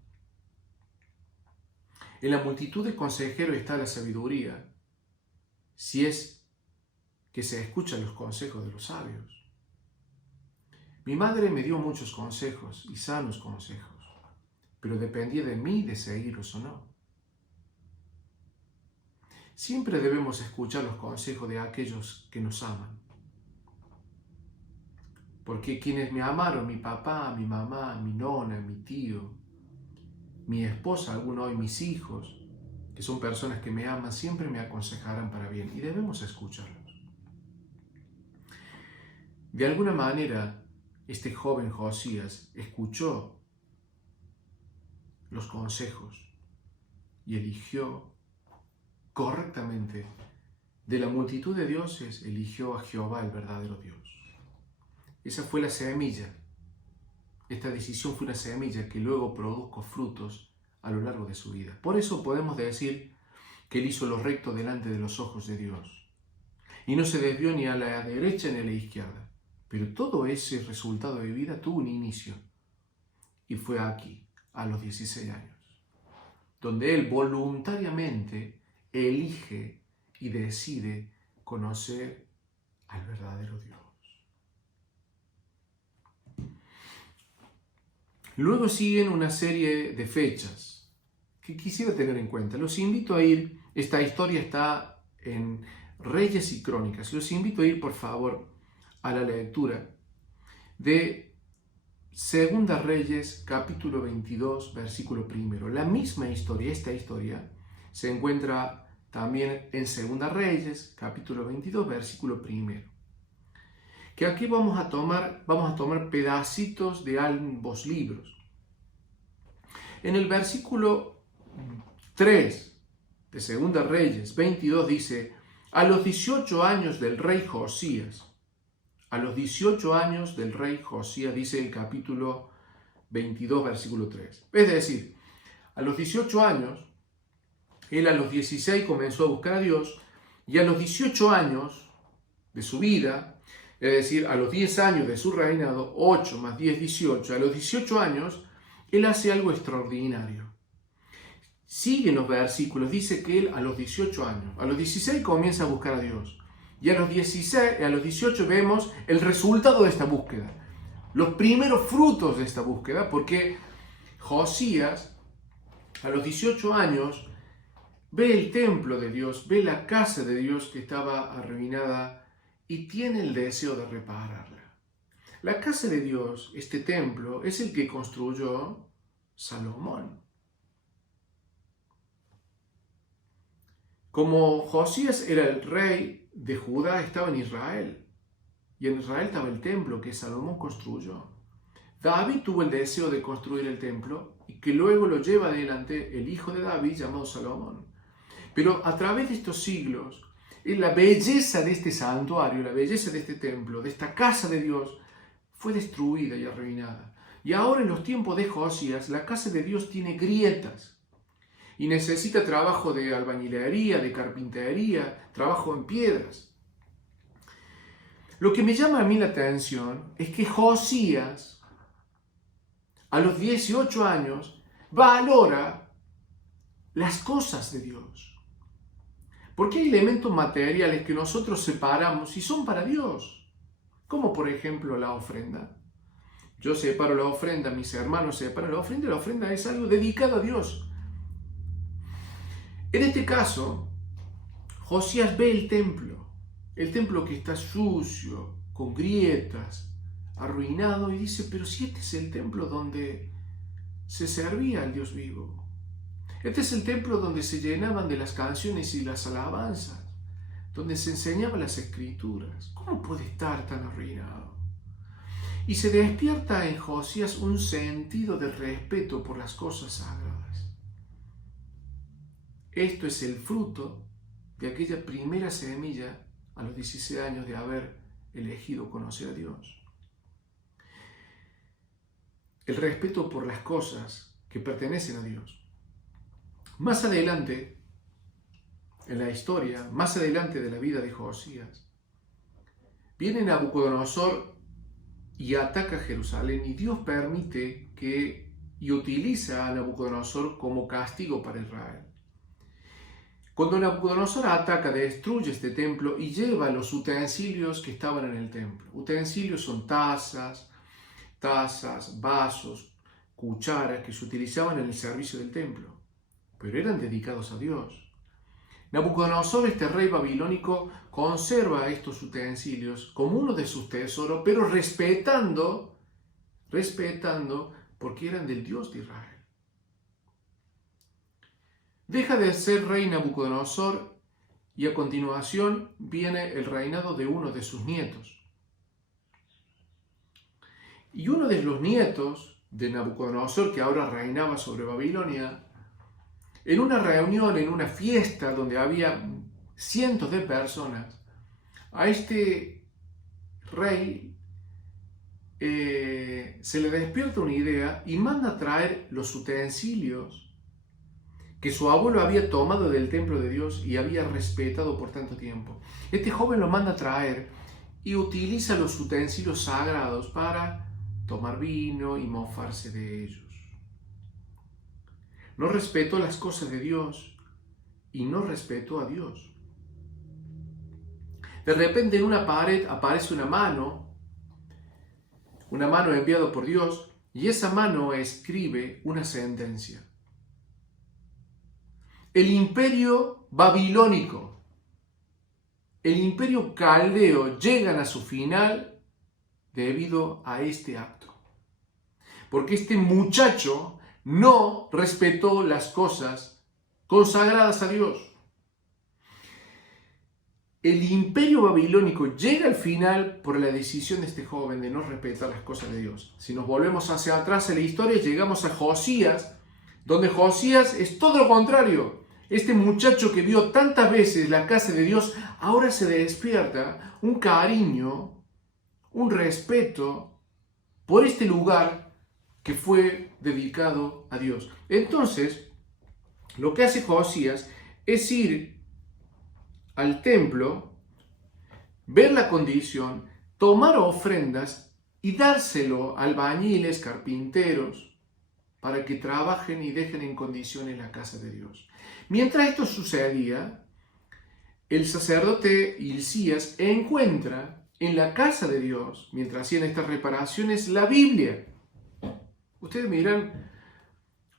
En la multitud de consejeros está la sabiduría, si es que se escuchan los consejos de los sabios. Mi madre me dio muchos consejos y sanos consejos, pero dependía de mí de seguirlos o no. Siempre debemos escuchar los consejos de aquellos que nos aman. Porque quienes me amaron, mi papá, mi mamá, mi nona, mi tío, mi esposa, algunos hoy mis hijos, que son personas que me aman, siempre me aconsejarán para bien y debemos escucharlos. De alguna manera, este joven Josías escuchó los consejos y eligió correctamente. De la multitud de dioses, eligió a Jehová, el verdadero Dios. Esa fue la semilla. Esta decisión fue una semilla que luego produjo frutos a lo largo de su vida. Por eso podemos decir que él hizo lo recto delante de los ojos de Dios. Y no se desvió ni a la derecha ni a la izquierda. Pero todo ese resultado de vida tuvo un inicio. Y fue aquí, a los 16 años, donde él voluntariamente elige y decide conocer al verdadero Dios. Luego siguen una serie de fechas que quisiera tener en cuenta. Los invito a ir, esta historia está en Reyes y Crónicas, los invito a ir por favor a la lectura de Segunda Reyes, capítulo 22, versículo 1. La misma historia, esta historia, se encuentra también en Segunda Reyes, capítulo 22, versículo 1. Que aquí vamos a tomar pedacitos de ambos libros. En el versículo 3 de Segunda Reyes 22 dice: a los 18 años del rey Josías, a los 18 años del rey Josías, dice el capítulo 22, versículo 3. Es decir, a los 18 años, él a los 16 comenzó a buscar a Dios, y a los 18 años de su vida, es decir, a los 10 años de su reinado, 8 más 10, 18, a los 18 años, él hace algo extraordinario. Siguen los versículos, dice que él a los 18 años, a los 16 comienza a buscar a Dios. Y a los 18 vemos el resultado de esta búsqueda, los primeros frutos de esta búsqueda, porque Josías, a los 18 años, ve el templo de Dios, ve la casa de Dios que estaba arruinada y tiene el deseo de repararla. La casa de Dios, este templo, es el que construyó Salomón. Como Josías era el rey de Judá, estaba en Israel. Y en Israel estaba el templo que Salomón construyó. David tuvo el deseo de construir el templo y que luego lo lleva adelante el hijo de David llamado Salomón. Pero a través de estos siglos, La belleza de este santuario, la belleza de este templo, de esta casa de Dios, fue destruida y arruinada. Y ahora en los tiempos de Josías, la casa de Dios tiene grietas y necesita trabajo de albañilería, de carpintería, trabajo en piedras. Lo que me llama a mí la atención es que Josías, a los 18 años, valora las cosas de Dios. Porque hay elementos materiales que nosotros separamos y son para Dios. Como por ejemplo la ofrenda. Yo separo la ofrenda, mis hermanos separan la ofrenda y la ofrenda es algo dedicado a Dios. En este caso, Josías ve el templo que está sucio, con grietas, arruinado, y dice, pero si este es el templo donde se servía al Dios vivo. Este es el templo donde se llenaban de las canciones y las alabanzas, donde se enseñaban las escrituras. ¿Cómo puede estar tan arruinado? Y se despierta en Josías un sentido de respeto por las cosas sagradas. Esto es el fruto de aquella primera semilla a los 16 años de haber elegido conocer a Dios. El respeto por las cosas que pertenecen a Dios. Más adelante, en la historia, más adelante de la vida de Josías, viene Nabucodonosor y ataca Jerusalén, y Dios permite y utiliza a Nabucodonosor como castigo para Israel. Cuando Nabucodonosor ataca, destruye este templo y lleva los utensilios que estaban en el templo. Utensilios son tazas, vasos, cucharas que se utilizaban en el servicio del templo, pero eran dedicados a Dios. Nabucodonosor, este rey babilónico, conserva estos utensilios como uno de sus tesoros, pero respetando porque eran del Dios de Israel. Deja de ser rey Nabucodonosor y a continuación viene el reinado de uno de sus nietos. Y uno de los nietos de Nabucodonosor, que ahora reinaba sobre Babilonia, en una reunión, en una fiesta donde había cientos de personas, a este rey se le despierta una idea y manda a traer los utensilios que su abuelo había tomado del templo de Dios y había respetado por tanto tiempo. Este joven lo manda a traer y utiliza los utensilios sagrados para tomar vino y mofarse de ellos. No respetó las cosas de Dios y no respetó a Dios. De repente en una pared aparece una mano enviada por Dios, y esa mano escribe una sentencia. El imperio babilónico, el imperio caldeo llegan a su final debido a este acto. Porque este muchacho no respetó las cosas consagradas a Dios. El imperio babilónico llega al final por la decisión de este joven de no respetar las cosas de Dios. Si nos volvemos hacia atrás en la historia, llegamos a Josías, donde Josías es todo lo contrario. Este muchacho que vio tantas veces la casa de Dios, ahora se despierta un cariño, un respeto por este lugar que fue dedicado a Dios. Entonces, lo que hace Josías es ir al templo, ver la condición, tomar ofrendas y dárselo a albañiles, carpinteros, para que trabajen y dejen en condiciones la casa de Dios. Mientras esto sucedía, el sacerdote Hilcías encuentra en la casa de Dios, mientras hacían estas reparaciones, la Biblia. Ustedes me dirán,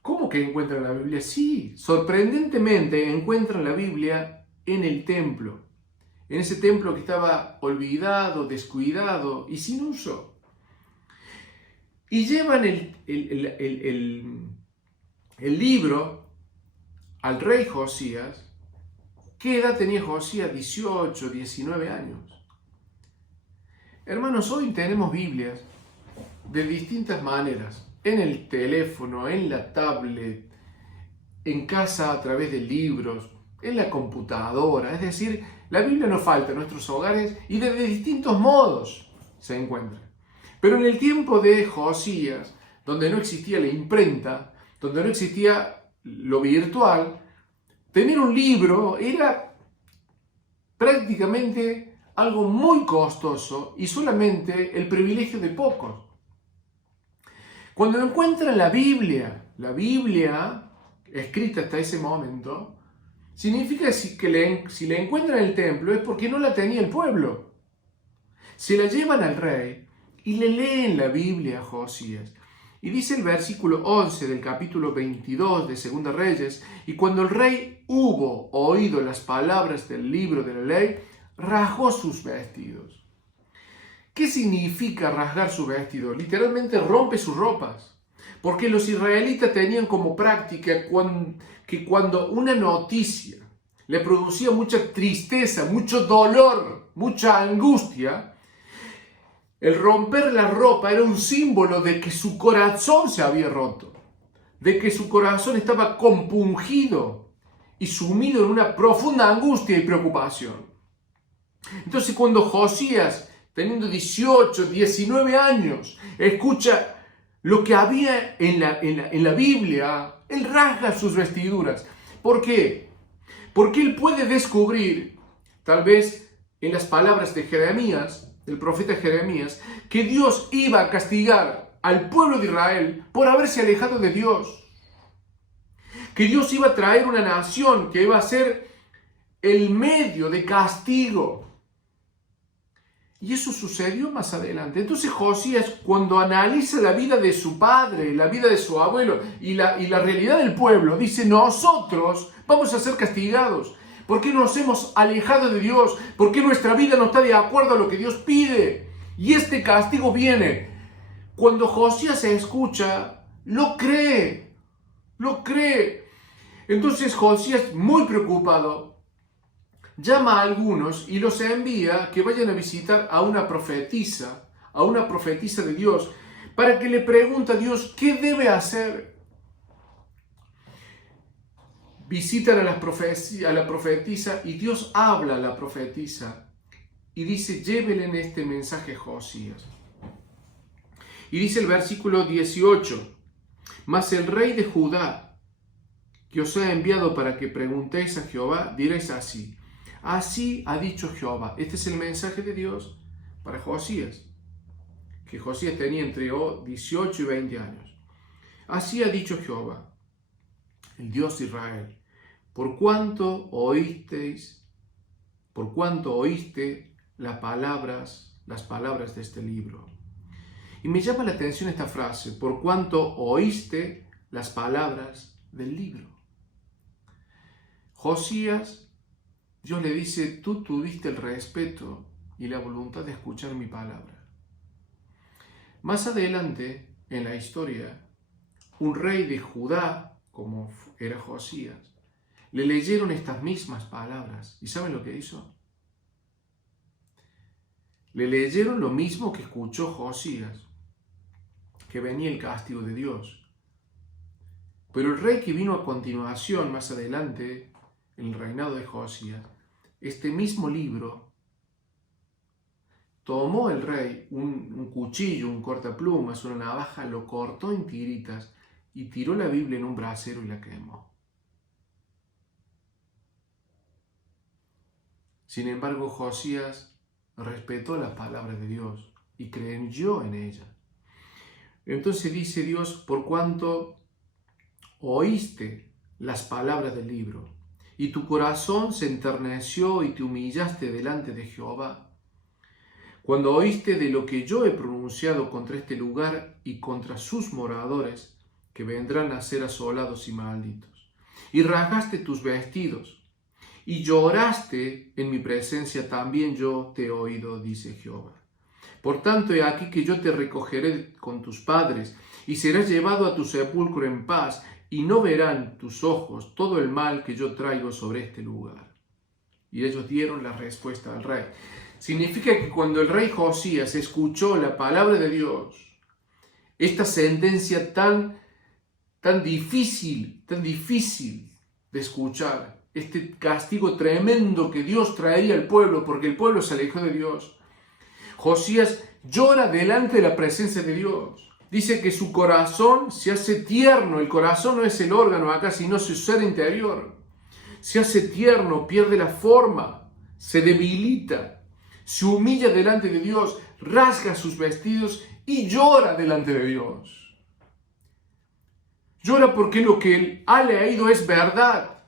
¿cómo que encuentran la Biblia? Sí, sorprendentemente encuentran la Biblia en el templo. En ese templo que estaba olvidado, descuidado y sin uso. Y llevan el libro al rey Josías. ¿Qué edad tenía Josías? 18, 19 años. Hermanos, hoy tenemos Biblias de distintas maneras. En el teléfono, en la tablet, en casa a través de libros, en la computadora. Es decir, la Biblia no falta en nuestros hogares y de distintos modos se encuentra. Pero en el tiempo de Josías, donde no existía la imprenta, donde no existía lo virtual, tener un libro era prácticamente algo muy costoso y solamente el privilegio de pocos. Cuando encuentran la Biblia escrita hasta ese momento, significa que si la encuentran en el templo es porque no la tenía el pueblo. Se la llevan al rey y le leen la Biblia a Josías. Y dice el versículo 11 del capítulo 22 de Segunda Reyes: y cuando el rey hubo oído las palabras del libro de la ley, rasgó sus vestidos. ¿Qué significa rasgar su vestido? Literalmente rompe sus ropas. Porque los israelitas tenían como práctica que cuando una noticia le producía mucha tristeza, mucho dolor, mucha angustia, el romper la ropa era un símbolo de que su corazón se había roto, de que su corazón estaba compungido y sumido en una profunda angustia y preocupación. Entonces, cuando Josías, teniendo 18, 19 años, escucha lo que había en la Biblia, él rasga sus vestiduras. ¿Por qué? Porque él puede descubrir, tal vez en las palabras de Jeremías, del profeta Jeremías, que Dios iba a castigar al pueblo de Israel por haberse alejado de Dios. Que Dios iba a traer una nación que iba a ser el medio de castigo. Y eso sucedió más adelante. Entonces Josías, cuando analiza la vida de su padre, la vida de su abuelo y la realidad del pueblo, dice: nosotros vamos a ser castigados. ¿Por qué nos hemos alejado de Dios? ¿Por qué nuestra vida no está de acuerdo a lo que Dios pide? Y este castigo viene. Cuando Josías se escucha, lo cree. Lo cree. Entonces Josías, muy preocupado, llama a algunos y los envía que vayan a visitar a una profetisa de Dios, para que le pregunte a Dios qué debe hacer. Visitan a la profetisa y Dios habla a la profetisa y dice: llévenle este mensaje a Josías. Y dice el versículo 18: mas el rey de Judá, que os ha enviado para que preguntéis a Jehová, diréis así: así ha dicho Jehová. Este es el mensaje de Dios para Josías, que Josías tenía entre 18 y 20 años. Así ha dicho Jehová, el Dios de Israel: por cuanto oíste las palabras de este libro. Y me llama la atención esta frase: por cuanto oíste las palabras del libro. Josías, Dios le dice: tú tuviste el respeto y la voluntad de escuchar mi palabra. Más adelante en la historia, un rey de Judá, como era Josías, le leyeron estas mismas palabras. ¿Y saben lo que hizo? Le leyeron lo mismo que escuchó Josías, que venía el castigo de Dios. Pero el rey que vino a continuación, más adelante, en el reinado de Josías, este mismo libro, tomó el rey un cuchillo, un cortaplumas, una navaja, lo cortó en tiritas y tiró la Biblia en un brasero y la quemó. Sin embargo, Josías respetó las palabras de Dios y creyó en ellas. Entonces dice Dios: por cuanto oíste las palabras del libro, y tu corazón se enterneció y te humillaste delante de Jehová, cuando oíste de lo que yo he pronunciado contra este lugar y contra sus moradores, que vendrán a ser asolados y malditos, y rasgaste tus vestidos, y lloraste en mi presencia, también yo te he oído, dice Jehová. Por tanto, he aquí que yo te recogeré con tus padres, y serás llevado a tu sepulcro en paz, y no verán tus ojos todo el mal que yo traigo sobre este lugar. Y ellos dieron la respuesta al rey. Significa que cuando el rey Josías escuchó la palabra de Dios, esta sentencia tan difícil de escuchar, este castigo tremendo que Dios traía al pueblo porque el pueblo se alejó de Dios, Josías llora delante de la presencia de Dios. Dice que su corazón se hace tierno. El corazón no es el órgano acá, sino su ser interior. Se hace tierno, pierde la forma, se debilita, se humilla delante de Dios, rasga sus vestidos y llora delante de Dios. Llora porque lo que él ha leído es verdad.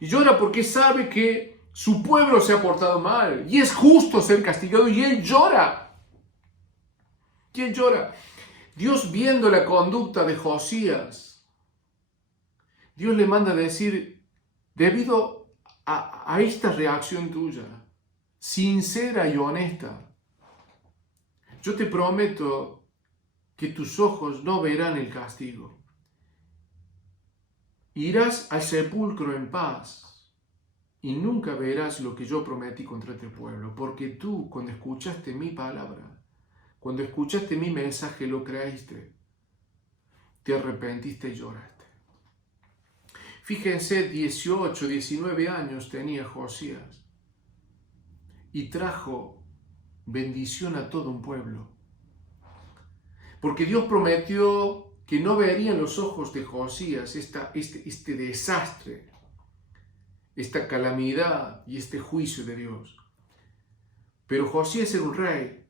Y llora porque sabe que su pueblo se ha portado mal y es justo ser castigado, y él llora. ¿Y él llora? Dios, viendo la conducta de Josías, Dios le manda a decir, debido a esta reacción tuya, sincera y honesta, yo te prometo que tus ojos no verán el castigo. Irás al sepulcro en paz y nunca verás lo que yo prometí contra este pueblo, porque tú, cuando escuchaste mi palabra, cuando escuchaste mi mensaje, lo creíste, te arrepentiste y lloraste. Fíjense, 18, 19 años tenía Josías y trajo bendición a todo un pueblo. Porque Dios prometió que no verían los ojos de Josías este desastre, esta calamidad y este juicio de Dios. Pero Josías era un rey.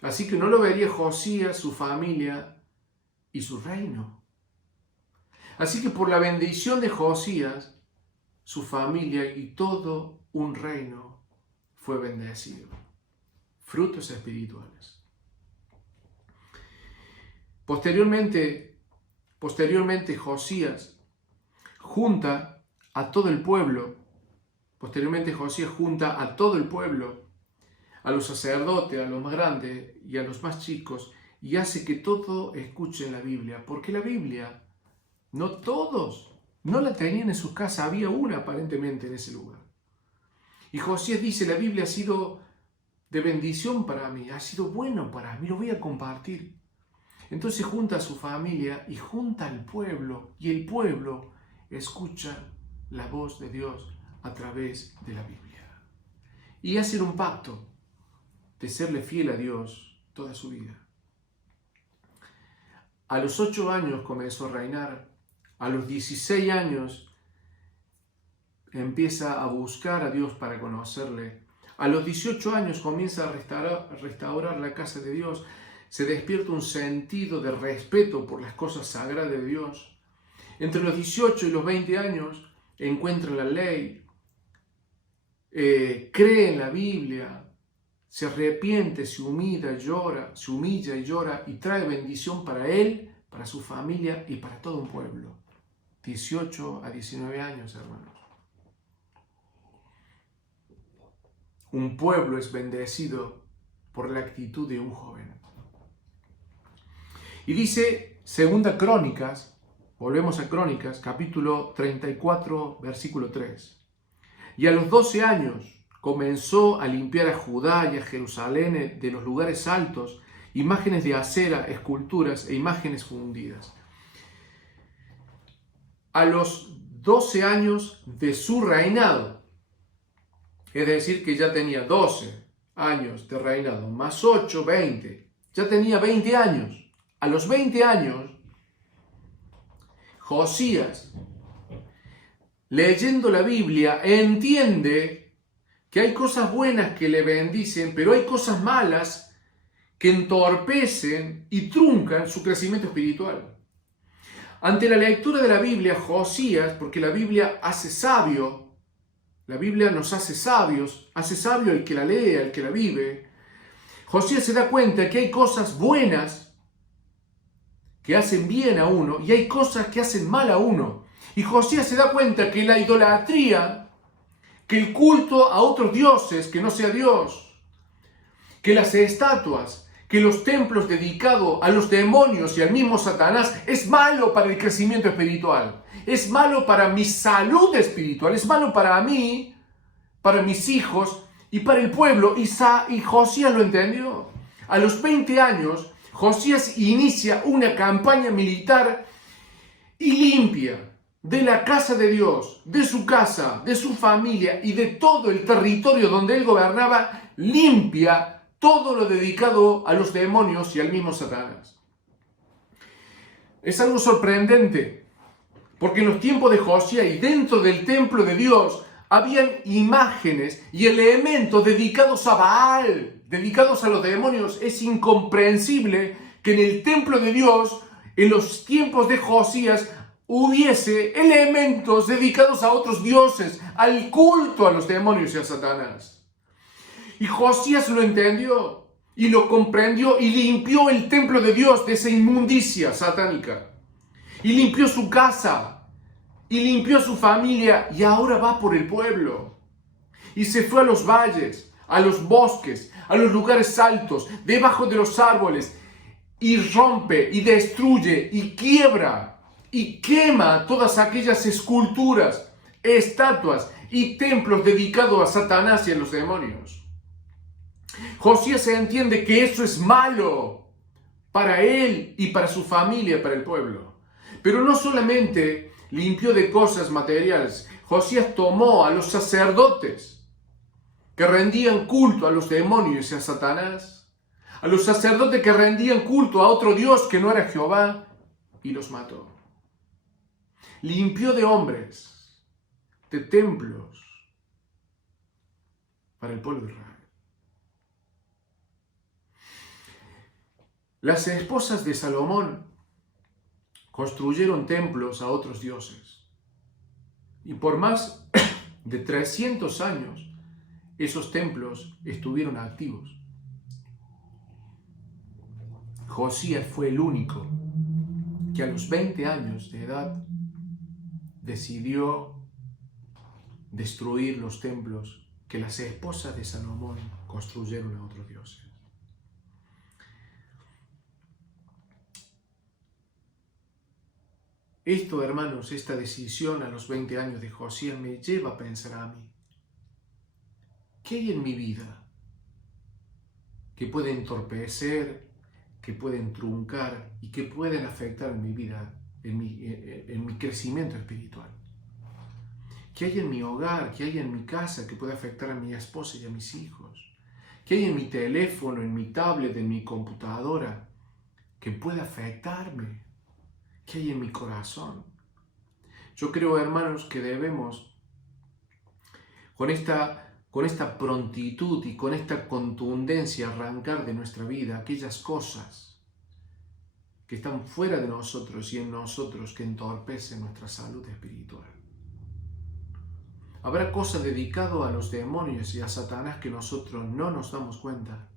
Así que no lo vería Josías, su familia y su reino. Así que por la bendición de Josías, su familia y todo un reino fue bendecido. Frutos espirituales. Posteriormente Josías junta a todo el pueblo. A los sacerdotes, a los más grandes y a los más chicos, y hace que todo escuchen la Biblia, porque la Biblia, no todos, no la tenían en sus casas, había una aparentemente en ese lugar. Y Josías dice, la Biblia ha sido de bendición para mí, ha sido bueno para mí, lo voy a compartir. Entonces junta a su familia y junta al pueblo, y el pueblo escucha la voz de Dios a través de la Biblia. Y hacen un pacto de serle fiel a Dios toda su vida. A los 8 años comenzó a reinar. A los 16 años empieza a buscar a Dios para conocerle. A los 18 años comienza a restaurar la casa de Dios. Se despierta un sentido de respeto por las cosas sagradas de Dios. Entre los 18 y los 20 años encuentra la ley, cree en la Biblia, se arrepiente, se humilla y llora y trae bendición para él, para su familia y para todo un pueblo. 18 a 19 años, hermanos. Un pueblo es bendecido por la actitud de un joven. Y dice 2 Crónicas, volvemos a Crónicas, capítulo 34, versículo 3. Y a los 12 años comenzó a limpiar a Judá y a Jerusalén de los lugares altos, imágenes de acera, esculturas e imágenes fundidas. A los 12 años de su reinado, es decir, que ya tenía 12 años de reinado, más 8, 20, ya tenía 20 años. A los 20 años, Josías, leyendo la Biblia, entiende que hay cosas buenas que le bendicen, pero hay cosas malas que entorpecen y truncan su crecimiento espiritual. Ante la lectura de la Biblia, Josías, porque la Biblia hace sabio, la Biblia nos hace sabios, hace sabio el que la lee, el que la vive, Josías se da cuenta que hay cosas buenas que hacen bien a uno y hay cosas que hacen mal a uno. Y Josías se da cuenta que la idolatría, que el culto a otros dioses que no sea Dios, que las estatuas, que los templos dedicados a los demonios y al mismo Satanás es malo para el crecimiento espiritual, es malo para mi salud espiritual, es malo para mí, para mis hijos y para el pueblo. Y Josías lo entendió. A los 20 años, Josías inicia una campaña militar y limpia. de la casa de Dios, de su casa, de su familia y de todo el territorio donde él gobernaba, limpia todo lo dedicado a los demonios y al mismo Satanás. Es algo sorprendente, porque en los tiempos de Josías y dentro del templo de Dios habían imágenes y elementos dedicados a Baal, dedicados a los demonios. Es incomprensible que en el templo de Dios, en los tiempos de Josías, hubiese elementos dedicados a otros dioses, al culto a los demonios y a Satanás. Y Josías lo entendió y lo comprendió y limpió el templo de Dios de esa inmundicia satánica. Y limpió su casa y limpió su familia y ahora va por el pueblo. Y se fue a los valles, a los bosques, a los lugares altos, debajo de los árboles, y rompe y destruye y quiebra y quema todas aquellas esculturas, estatuas y templos dedicados a Satanás y a los demonios. Josías se entiende que eso es malo para él y para su familia, para el pueblo. Pero no solamente limpió de cosas materiales, Josías tomó a los sacerdotes que rendían culto a los demonios y a Satanás, a los sacerdotes que rendían culto a otro Dios que no era Jehová, y los mató. Limpió de hombres, de templos, para el pueblo de Israel. Las esposas de Salomón construyeron templos a otros dioses. Y por más de 300 años, esos templos estuvieron activos. Josías fue el único que a los 20 años de edad decidió destruir los templos que las esposas de Salomón construyeron a otros dioses. Esto, hermanos, esta decisión a los 20 años de Josías me lleva a pensar a mí, ¿qué hay en mi vida que puede entorpecer, que pueden truncar y que pueden afectar en mi vida, en mi crecimiento espiritual? ¿Qué hay en mi hogar, qué hay en mi casa que puede afectar a mi esposa y a mis hijos? ¿Qué hay en mi teléfono, en mi tablet, en mi computadora que puede afectarme? ¿Qué hay en mi corazón? Yo creo, hermanos, que debemos, con esta prontitud y con esta contundencia, arrancar de nuestra vida aquellas cosas que están fuera de nosotros y en nosotros que entorpecen nuestra salud espiritual. Habrá cosas dedicadas a los demonios y a Satanás que nosotros no nos damos cuenta,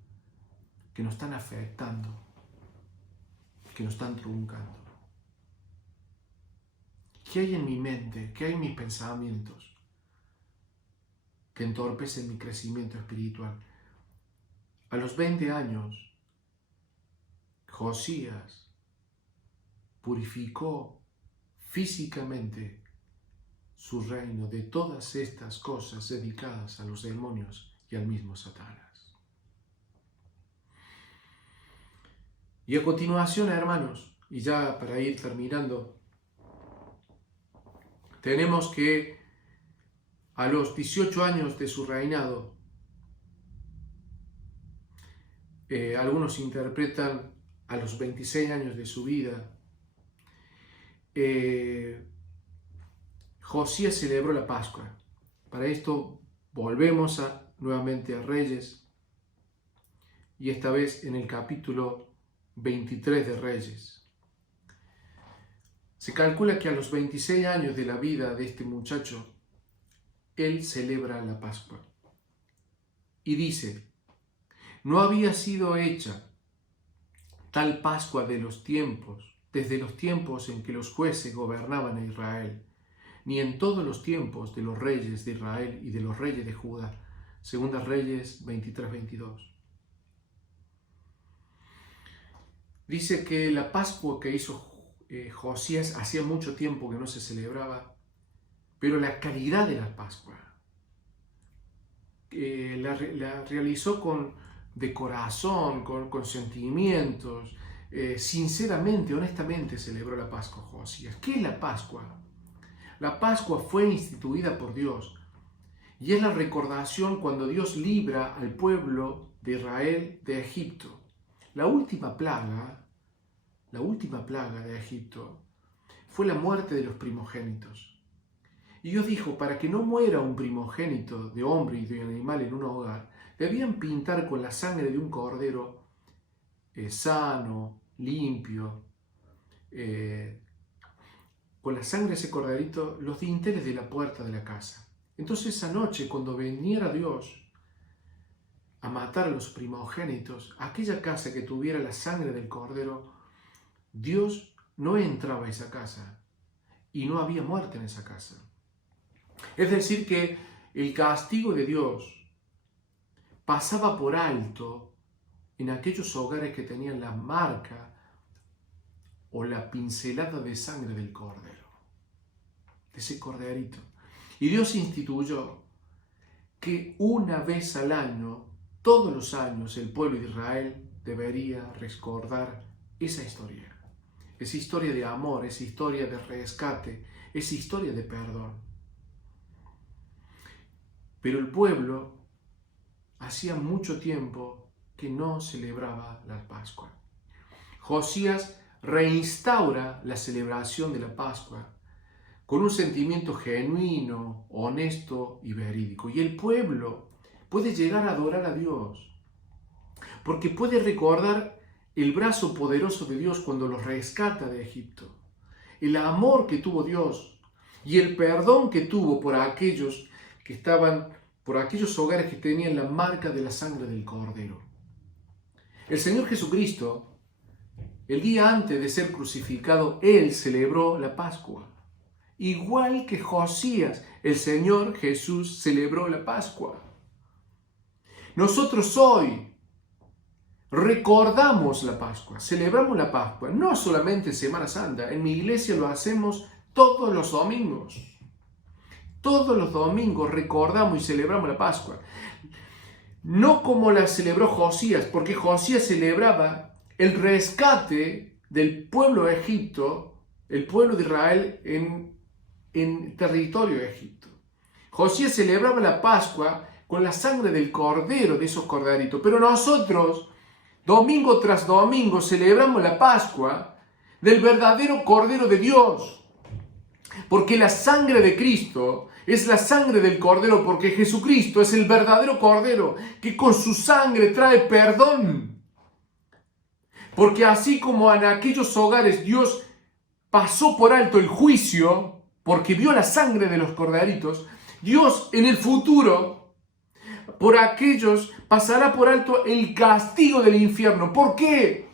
que nos están afectando, que nos están truncando. ¿Qué hay en mi mente? ¿Qué hay en mis pensamientos que entorpecen mi crecimiento espiritual? A los 20 años, Josías purificó físicamente su reino de todas estas cosas dedicadas a los demonios y al mismo Satanás. Y a continuación, hermanos, y ya para ir terminando, tenemos que a los 18 años de su reinado, algunos interpretan a los 26 años de su vida, Josías celebró la Pascua. Para esto volvemos nuevamente a Reyes, y esta vez en el capítulo 23 de Reyes. Se calcula que a los 26 años de la vida de este muchacho, él celebra la Pascua. Y dice, no había sido hecha tal Pascua desde los tiempos en que los jueces gobernaban a Israel, ni en todos los tiempos de los reyes de Israel y de los reyes de Judá. Segunda Reyes 23-22. Dice que la Pascua que hizo Josías hacía mucho tiempo que no se celebraba, pero la calidad de la Pascua la realizó de corazón, con sentimientos, sinceramente, honestamente celebró la Pascua Josías. ¿Qué es la Pascua? La Pascua fue instituida por Dios y es la recordación cuando Dios libra al pueblo de Israel de Egipto. La última plaga de Egipto fue la muerte de los primogénitos. Y Dios dijo, para que no muera un primogénito de hombre y de animal en un hogar, debían pintar con la sangre de un cordero sano, limpio, con la sangre de ese corderito, los dinteles de la puerta de la casa. Entonces esa noche, cuando viniera Dios a matar a los primogénitos, aquella casa que tuviera la sangre del cordero, Dios no entraba a esa casa y no había muerte en esa casa. Es decir, que el castigo de Dios pasaba por alto en aquellos hogares que tenían la marca o la pincelada de sangre del cordero, de ese corderito. Y Dios instituyó que una vez al año, todos los años, el pueblo de Israel debería recordar esa historia de amor, esa historia de rescate, esa historia de perdón. Pero el pueblo hacía mucho tiempo que no celebraba la Pascua. Josías reinstaura la celebración de la Pascua con un sentimiento genuino, honesto y verídico. Y el pueblo puede llegar a adorar a Dios, porque puede recordar el brazo poderoso de Dios cuando los rescata de Egipto, el amor que tuvo Dios y el perdón que tuvo por aquellos que estaban, por aquellos hogares que tenían la marca de la sangre del Cordero. El Señor Jesucristo, el día antes de ser crucificado, Él celebró la Pascua. Igual que Josías, el Señor Jesús celebró la Pascua. Nosotros hoy recordamos la Pascua, celebramos la Pascua, no solamente en Semana Santa, en mi iglesia lo hacemos todos los domingos. Todos los domingos recordamos y celebramos la Pascua. No como la celebró Josías, porque Josías celebraba el rescate del pueblo de Egipto, el pueblo de Israel en territorio de Egipto. Josías celebraba la Pascua con la sangre del cordero, de esos corderitos. Pero nosotros, domingo tras domingo, celebramos la Pascua del verdadero Cordero de Dios. Porque la sangre de Cristo es la sangre del Cordero, porque Jesucristo es el verdadero Cordero que con su sangre trae perdón. Porque así como en aquellos hogares Dios pasó por alto el juicio, porque vio la sangre de los corderitos, Dios en el futuro, por aquellos, pasará por alto el castigo del infierno. ¿Por qué?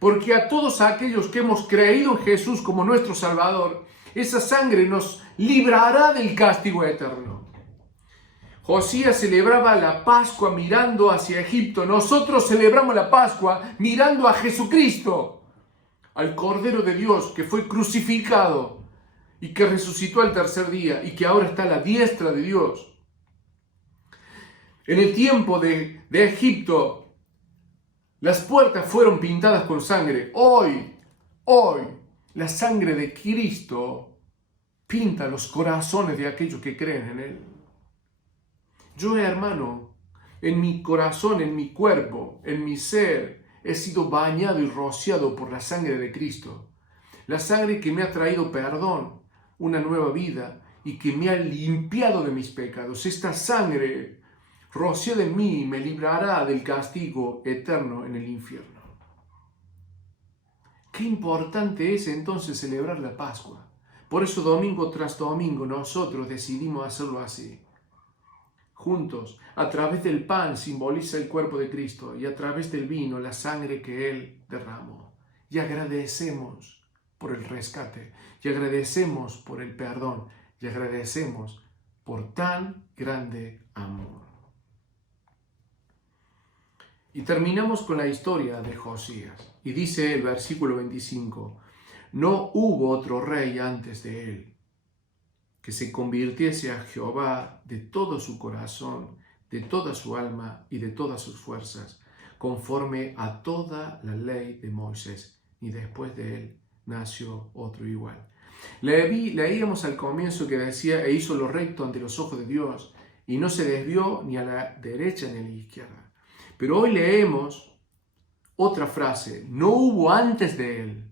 Porque a todos aquellos que hemos creído en Jesús como nuestro Salvador, esa sangre nos librará del castigo eterno. Josías celebraba la Pascua mirando hacia Egipto. Nosotros celebramos la Pascua mirando a Jesucristo, al Cordero de Dios que fue crucificado y que resucitó al tercer día y que ahora está a la diestra de Dios. En el tiempo de Egipto, las puertas fueron pintadas con sangre. Hoy, la sangre de Cristo pinta los corazones de aquellos que creen en Él. Yo, hermano, en mi corazón, en mi cuerpo, en mi ser, he sido bañado y rociado por la sangre de Cristo. La sangre que me ha traído perdón, una nueva vida y que me ha limpiado de mis pecados. Esta sangre rociada en mí me librará del castigo eterno en el infierno. Qué importante es entonces celebrar la Pascua. Por eso domingo tras domingo nosotros decidimos hacerlo así. Juntos, a través del pan simboliza el cuerpo de Cristo y a través del vino la sangre que Él derramó. Y agradecemos por el rescate, y agradecemos por el perdón, y agradecemos por tan grande amor. Y terminamos con la historia de Josías. Y dice el versículo 25, no hubo otro rey antes de él que se convirtiese a Jehová de todo su corazón, de toda su alma y de todas sus fuerzas, conforme a toda la ley de Moisés, y después de él nació otro igual. Leíamos al comienzo que decía, e hizo lo recto ante los ojos de Dios, y no se desvió ni a la derecha ni a la izquierda. Pero hoy leemos otra frase, no hubo antes de él,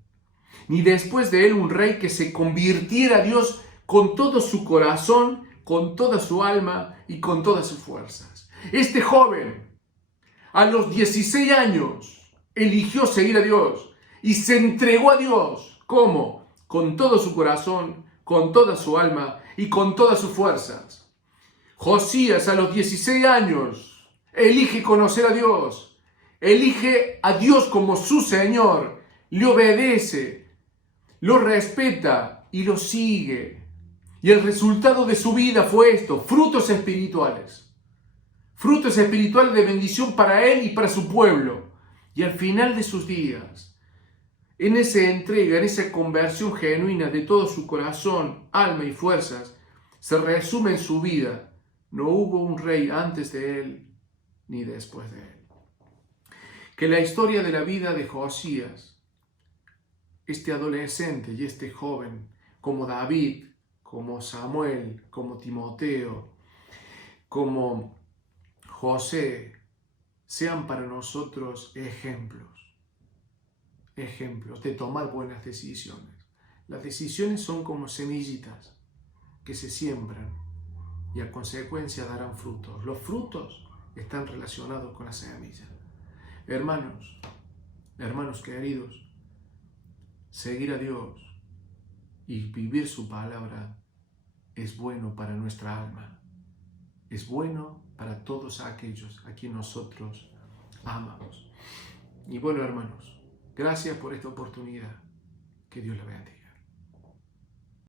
ni después de él un rey que se convirtiera a Dios con todo su corazón, con toda su alma y con todas sus fuerzas. Este joven, a los 16 años, eligió seguir a Dios y se entregó a Dios. ¿Cómo? Con todo su corazón, con toda su alma y con todas sus fuerzas. Josías, a los 16 años, elige conocer a Dios, elige a Dios como su Señor, le obedece, lo respeta y lo sigue. Y el resultado de su vida fue esto, frutos espirituales de bendición para él y para su pueblo. Y al final de sus días, en esa entrega, en esa conversión genuina de todo su corazón, alma y fuerzas, se resume en su vida. No hubo un rey antes de él ni después de él. Que la historia de la vida de Josías, este adolescente y este joven, como David, como Samuel, como Timoteo, como José, sean para nosotros ejemplos de tomar buenas decisiones. Las decisiones son como semillitas que se siembran y a consecuencia darán frutos. Los frutos están relacionados con la semilla. Hermanos queridos, seguir a Dios y vivir su palabra es bueno para nuestra alma. Es bueno para todos aquellos a quien nosotros amamos. Y bueno, hermanos, gracias por esta oportunidad. Que Dios les bendiga.